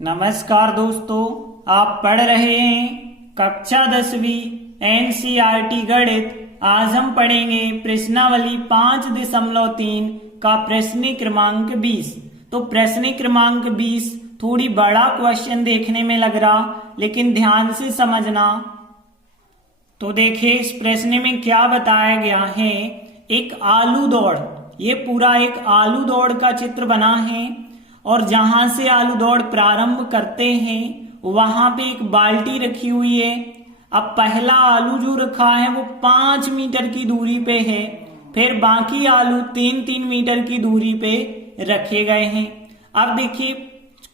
नमस्कार दोस्तों, आप पढ़ रहे हैं कक्षा 10वीं एनसीईआरटी गणित। आज हम पढ़ेंगे प्रश्नावली 5.3 का प्रश्न क्रमांक 20। तो प्रश्न क्रमांक 20 थोड़ी बड़ा क्वेश्चन देखने में लग रहा, लेकिन ध्यान से समझना। तो देखिए इस प्रश्न में क्या बताया गया है। एक आलू दौड़, ये पूरा एक आलू दौड़ का चित्र बना है और जहां से आलू दौड़ प्रारंभ करते हैं वहां पे एक बाल्टी रखी हुई है। अब पहला आलू जो रखा है वो 5 मीटर की दूरी पे है, फिर बाकी आलू 3-3 मीटर की दूरी पे रखे गए हैं। अब देखिए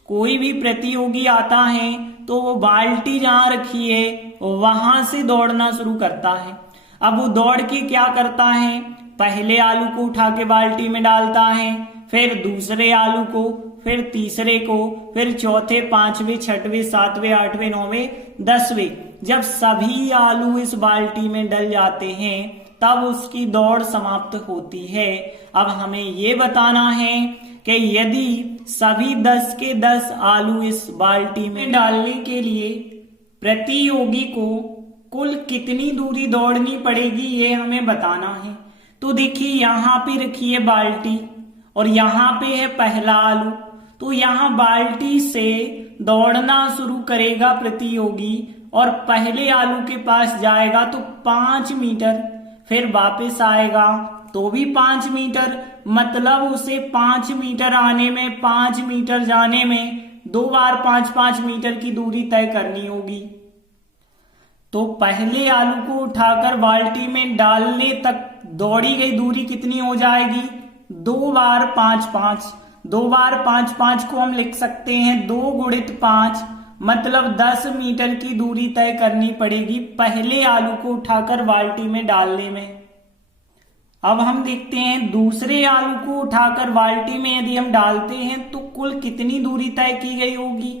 कोई भी प्रतियोगी आता है तो वो बाल्टी जहां रखी है वहां से दौड़ना शुरू करता है। अब वो दौड़ के क्या करता है, पहले आलू को उठा के बाल्टी में डालता है, फिर दूसरे आलू को, फिर तीसरे को, फिर चौथे, पांचवें, छठवें, सातवें, आठवें, नौवें, 10वें। जब सभी आलू इस बाल्टी में डल जाते हैं तब उसकी दौड़ समाप्त होती है। अब हमें ये बताना है कि यदि सभी 10 के 10 आलू इस बाल्टी में डालने के लिए प्रतियोगी को कुल कितनी दूरी दौड़नी पड़ेगी, ये हमें बताना है। तो देखिए यहाँ पे रखी है बाल्टी और यहाँ पे है पहला आलू, तो यहाँ बाल्टी से दौड़ना शुरू करेगा प्रतियोगी और पहले आलू के पास जाएगा तो 5 मीटर, फिर वापस आएगा तो भी 5 मीटर, मतलब उसे 5 मीटर आने में, 5 मीटर जाने में 2 बार 5-5 मीटर की दूरी तय करनी होगी। तो पहले आलू को उठाकर बाल्टी में डालने तक दौड़ी गई दूरी कितनी हो जाएगी, 2 बार 5-5। 2 बार 5-5 को हम लिख सकते हैं 2 गुणित 5, मतलब 10 मीटर की दूरी तय करनी पड़ेगी पहले आलू को उठाकर बाल्टी में डालने में। अब हम देखते हैं दूसरे आलू को उठाकर बाल्टी में यदि हम डालते हैं तो कुल कितनी दूरी तय की गई होगी।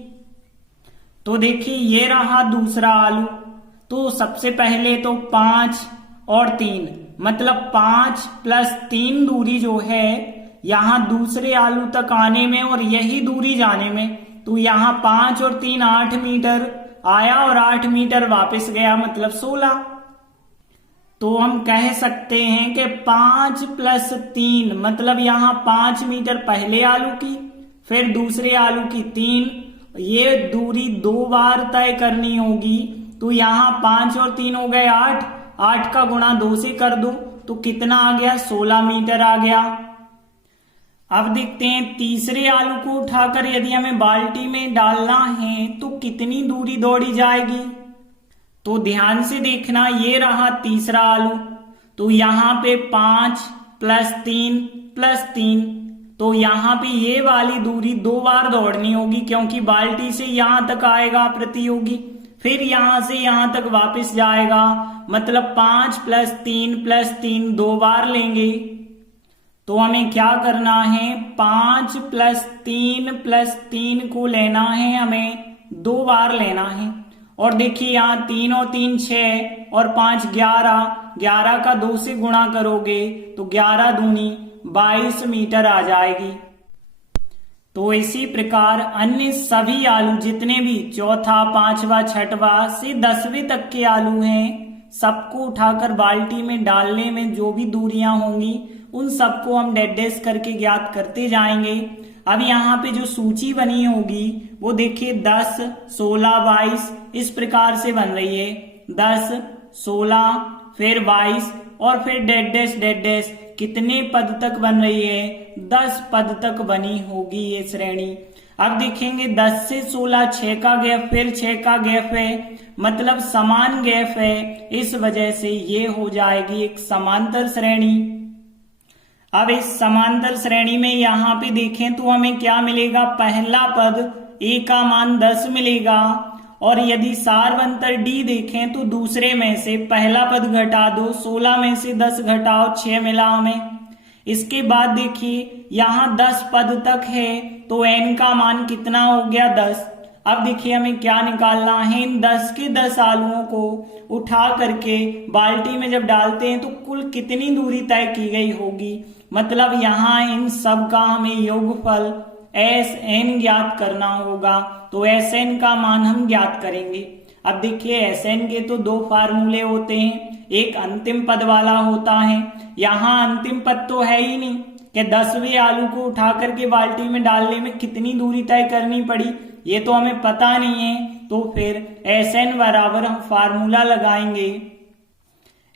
तो देखिए ये रहा दूसरा आलू, तो सबसे पहले तो 5 और 3, मतलब 5 + 3 दूरी जो है यहाँ दूसरे आलू तक आने में और यही दूरी जाने में, तो यहाँ 5 और 3 8 मीटर आया और 8 मीटर वापस गया, मतलब 16। तो हम कह सकते हैं कि 5 + 3 मतलब यहाँ 5 मीटर पहले आलू की, फिर दूसरे आलू की 3, ये दूरी 2 बार तय करनी होगी। तो यहाँ 5 और 3 हो गए 8, 8 का गुणा 2 से कर दो तो कितना आ गया, 16 मीटर आ गया। अब देखते हैं तीसरे आलू को उठाकर यदि हमें बाल्टी में डालना है तो कितनी दूरी दौड़ी जाएगी। तो ध्यान से देखना, ये रहा तीसरा आलू, तो यहाँ पे 5 + 3 + 3, तो यहाँ पे ये वाली दूरी 2 बार दौड़नी होगी क्योंकि बाल्टी से यहां तक आएगा प्रतियोगी, फिर यहां से यहां तक वापस जाएगा, मतलब 5 + 3 + 3 2 बार लेंगे। तो हमें क्या करना है, 5 + 3 + 3 को लेना है, हमें 2 बार लेना है। और देखिए यहाँ 3 और 3 6 और 5 11, 11 का 2 से गुणा करोगे तो 11 दूनी 22 मीटर आ जाएगी। तो इसी प्रकार अन्य सभी आलू जितने भी चौथा, पांचवा, छठवा से 10वें तक के आलू हैं, सबको उठाकर बाल्टी में डालने में जो भी दूरियां होंगी उन सबको हम डैश करके ज्ञात करते जाएंगे। अब यहाँ पे जो सूची बनी होगी वो देखिए 10, 16, 22 इस प्रकार से बन रही है, 10, 16, फिर 22 और फिर डैश कितने पद तक बन रही है, 10 पद तक बनी होगी ये श्रेणी। अब देखेंगे 10 से 16 6 का गैप, फिर 6 का गैप है, मतलब समान गैप है, इस वजह से ये हो जाएगी एक समांतर श्रेणी। अब इस समांतर श्रेणी में यहाँ पे देखें तो हमें क्या मिलेगा, पहला पद a का मान 10 मिलेगा और यदि सार्वंतर d देखें तो दूसरे में से पहला पद घटा दो, 16 में से 10 घटाओ 6 मिला हमें। इसके बाद देखिए यहाँ 10 पद तक है तो n का मान कितना हो गया, 10। अब देखिए हमें क्या निकालना है, इन 10 के 10 आलुओं को उठा करके बाल्टी में जब डालते हैं तो कुल कितनी दूरी तय की गई होगी, मतलब यहाँ इन सब का हमें योगफल एस एन ज्ञात करना होगा। तो एस एन का मान हम ज्ञात करेंगे। अब देखिए एस एन के तो दो फार्मूले होते हैं, एक अंतिम पद वाला होता है, यहाँ अंतिम पद तो है ही नहीं कि 10वें आलू को उठा करके बाल्टी में डालने में कितनी दूरी तय करनी पड़ी, ये तो हमें पता नहीं है। तो फिर एस एन बराबर हम फार्मूला लगाएंगे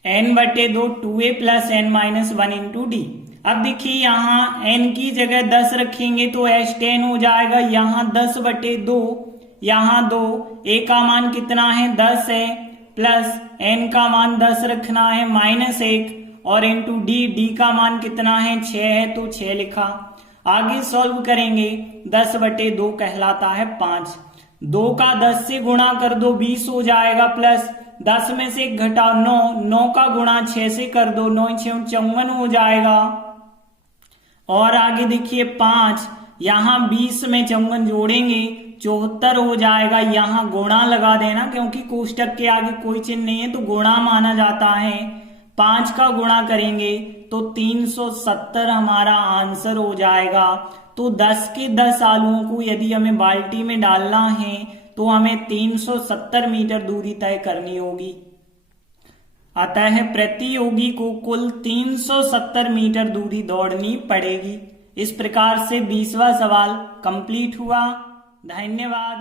n/2 2a + n-1 into D. अब देखिए यहाँ n की जगह 10 रखेंगे तो h10 हो जाएगा, यहाँ 10/2, यहाँ 2, a का मान कितना है 10 है, प्लस n का मान 10 रखना है -1 और इंटू डी का मान कितना है 6 है तो 6 लिखा। आगे सॉल्व करेंगे 10/2 कहलाता है 5, 2 का 10 से गुणा कर दो 20 हो जाएगा, प्लस 10 में से घटाओ 9, 9 का गुणा 6 से कर दो 9 6 54 हो जाएगा। और आगे देखिए 5, यहाँ 20 में 54 जोड़ेंगे 74 हो जाएगा, यहाँ गुणा लगा देना क्योंकि कोष्टक के आगे कोई चिन्ह नहीं है तो गुणा माना जाता है। 5 का गुणा करेंगे तो 370 हमारा आंसर हो जाएगा। तो 10 के 10 आलुओं को यदि हमें बाल्टी में डालना है तो हमें 370 मीटर दूरी तय करनी होगी। अतः प्रतियोगी को कुल 370 मीटर दूरी दौड़नी पड़ेगी। इस प्रकार से 20वां सवाल कंप्लीट हुआ। धन्यवाद।